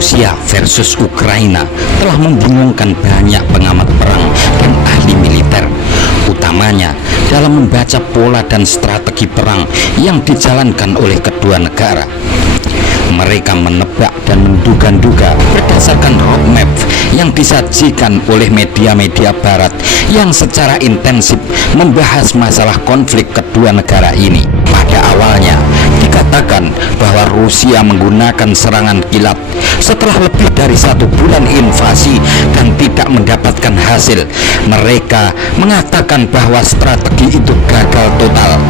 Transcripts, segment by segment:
Rusia versus Ukraina telah membingungkan banyak pengamat perang dan ahli militer, utamanya dalam membaca pola dan strategi perang yang dijalankan oleh kedua negara. Mereka menebak dan menduga-duga berdasarkan roadmap yang disajikan oleh media-media barat yang secara intensif membahas masalah konflik kedua negara ini. Pada awalnya dikatakan bahwa Rusia menggunakan serangan kilat. Setelah lebih dari 1 bulan invasi dan tidak mendapatkan hasil, mereka mengatakan bahwa strategi itu gagal total.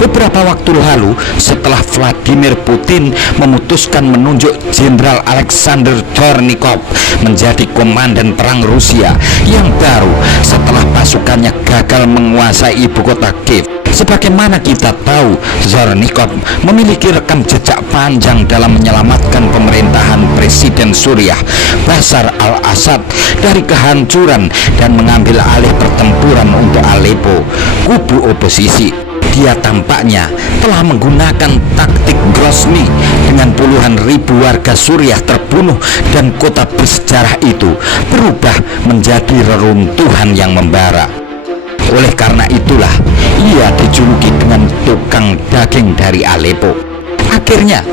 Beberapa waktu lalu, setelah Vladimir Putin memutuskan menunjuk Jenderal Alexander Zornikov menjadi komandan perang Rusia yang baru setelah pasukannya gagal menguasai ibu kota Kiev. Sebagaimana kita tahu, Zornikov memiliki rekam jejak panjang dalam menyelamatkan pemerintahan Presiden Suriah Bashar al-Assad dari kehancuran dan mengambil alih pertempuran untuk Aleppo, kubu oposisi. Dia tampaknya telah menggunakan taktik Grozny dengan puluhan ribu warga Suriah terbunuh dan kota bersejarah itu berubah menjadi reruntuhan yang membara. Oleh karena itulah ia dijuluki dengan tukang daging dari Aleppo. Akhirnya,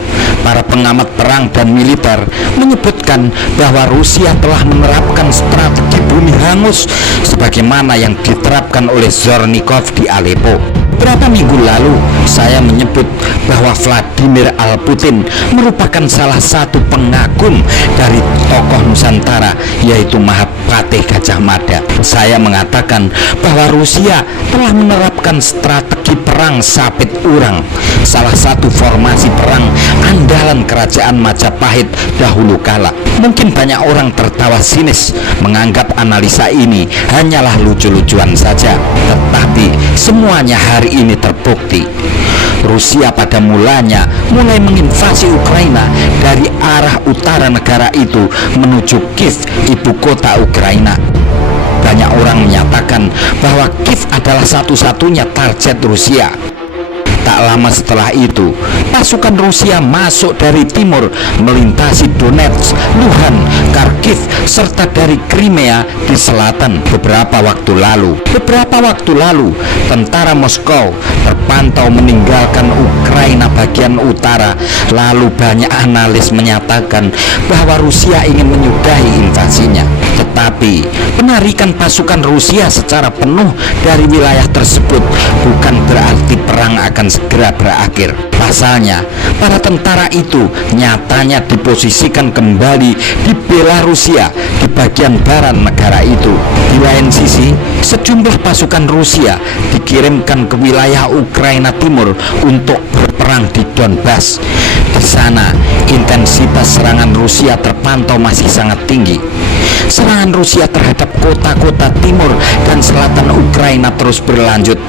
para pengamat perang dan militer menyebutkan bahwa Rusia telah menerapkan strategi bumi hangus sebagaimana yang diterapkan oleh Zornikov di Aleppo. Beberapa minggu lalu, saya menyebut bahwa Vladimir Putin merupakan salah satu pengagum dari tokoh Nusantara, yaitu Mahapatih Gajah Mada. Saya mengatakan bahwa Rusia telah menerapkan strategi perang sapit urang, salah satu formasi perang andalan kerajaan Majapahit dahulu kala. Mungkin banyak orang tertawa sinis menganggap analisa ini hanyalah lucu-lucuan saja, tetapi semuanya hari ini terbukti. Rusia pada mulanya mulai menginvasi Ukraina dari arah utara negara itu menuju Kiev, ibu kota Ukraina. Banyak orang menyatakan bahwa Kiev adalah satu-satunya target Rusia. Tak lama setelah itu, pasukan Rusia masuk dari timur, melintasi Donetsk, Luhansk, Kharkiv, serta dari Crimea di selatan. Beberapa waktu lalu, tentara Moskow terpantau meninggalkan Ukraina bagian utara. Lalu banyak analis menyatakan bahwa Rusia ingin menyudahi invasinya. Tetapi penarikan pasukan Rusia secara penuh dari wilayah tersebut bukan berarti perang akan segera berakhir. Pasalnya, para tentara itu nyatanya diposisikan kembali di Belarusia, di bagian barat negara itu. Di lain sisi, sejumlah pasukan Rusia dikirimkan ke wilayah Ukraina Timur untuk berperang di Donbas. Di sana, intensitas serangan Rusia terpantau masih sangat tinggi. Serangan Rusia terhadap kota-kota timur dan selatan Ukraina terus berlanjut.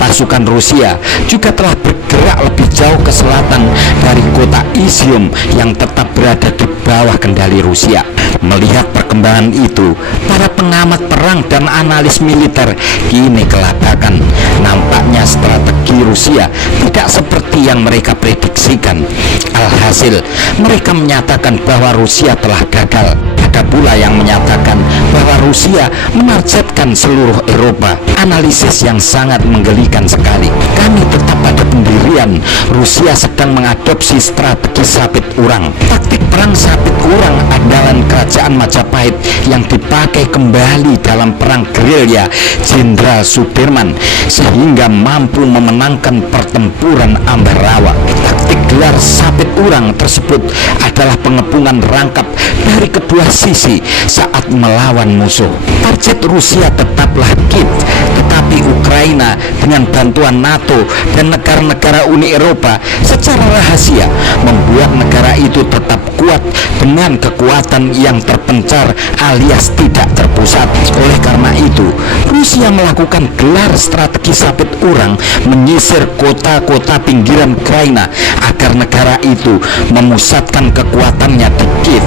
Pasukan Rusia juga telah bergerak lebih jauh ke selatan dari kota Izium yang tetap berada di bawah kendali Rusia. Melihat perkembangan itu, para pengamat perang dan analis militer kini kelabakan. Nampaknya strategi Rusia tidak seperti yang mereka prediksikan. Alhasil, mereka menyatakan bahwa Rusia telah gagal. Ada pula yang menyatakan bahwa Rusia menargetkan seluruh Eropa. Analisis yang sangat menggelikan sekali. Kami tetap pada pendirian Rusia sedang mengadopsi strategi sapit urang. Taktik perang sapit urang andalan kerajaan Majapahit yang dipakai kembali dalam perang gerilya Jenderal Sudirman sehingga mampu memenangkan pertempuran Ambarawa. Taktik gelar sapit urang tersebut adalah pengepungan rangkap dari kedua sisi saat melawan musuh. Target Rusia tetaplah Kiev, tetapi Ukraina dengan bantuan NATO dan negara-negara Uni Eropa secara rahasia membuat negara itu tetap kuat dengan kekuatan yang terpencar alias tidak terpusat. Oleh karena itu, Rusia melakukan gelar strategi sapit urang menyisir kota-kota pinggiran Ukraina agar negara itu memusatkan kekuatannya di Kiev.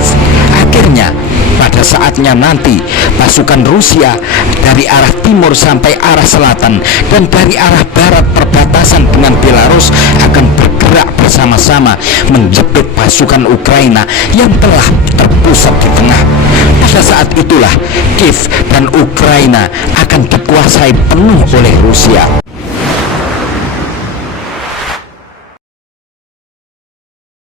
Akhirnya, pada saatnya nanti pasukan Rusia dari arah timur sampai arah selatan dan dari arah barat perbatasan dengan Belarus akan bergerak bersama-sama menjepit pasukan Ukraina yang telah terpusat di tengah. Pada saat itulah Kiev dan Ukraina akan dikuasai penuh oleh Rusia.